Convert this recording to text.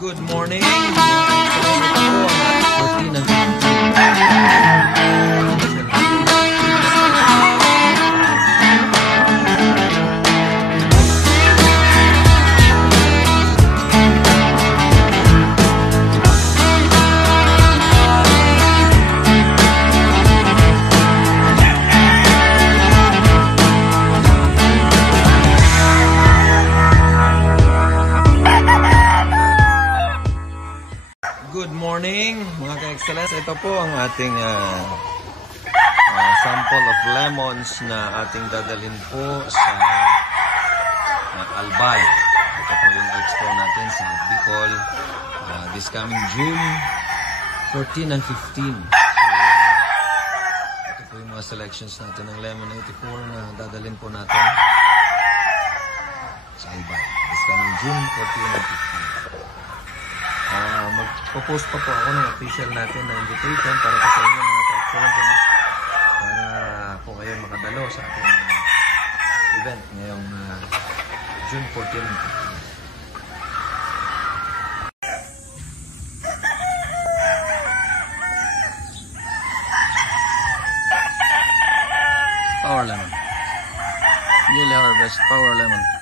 Good morning. Ito po Good morning mga ka-excellence. Ito po ang ating sample of lemons na ating dadalhin po sa Albay. Ito po yung expo natin sa Bicol this coming June 14 and 15. So, ito po yung mga selections natin ng lemon 84 na dadalhin po natin sa Albay this coming June 14 and 15. Magpo-post pa po ako ng official natin na invitation para po sa inyo mga ka-excellence para po kayo makadalo sa ating event ngayong June 14 and 15. Power lemon. Newly harvest power lemon.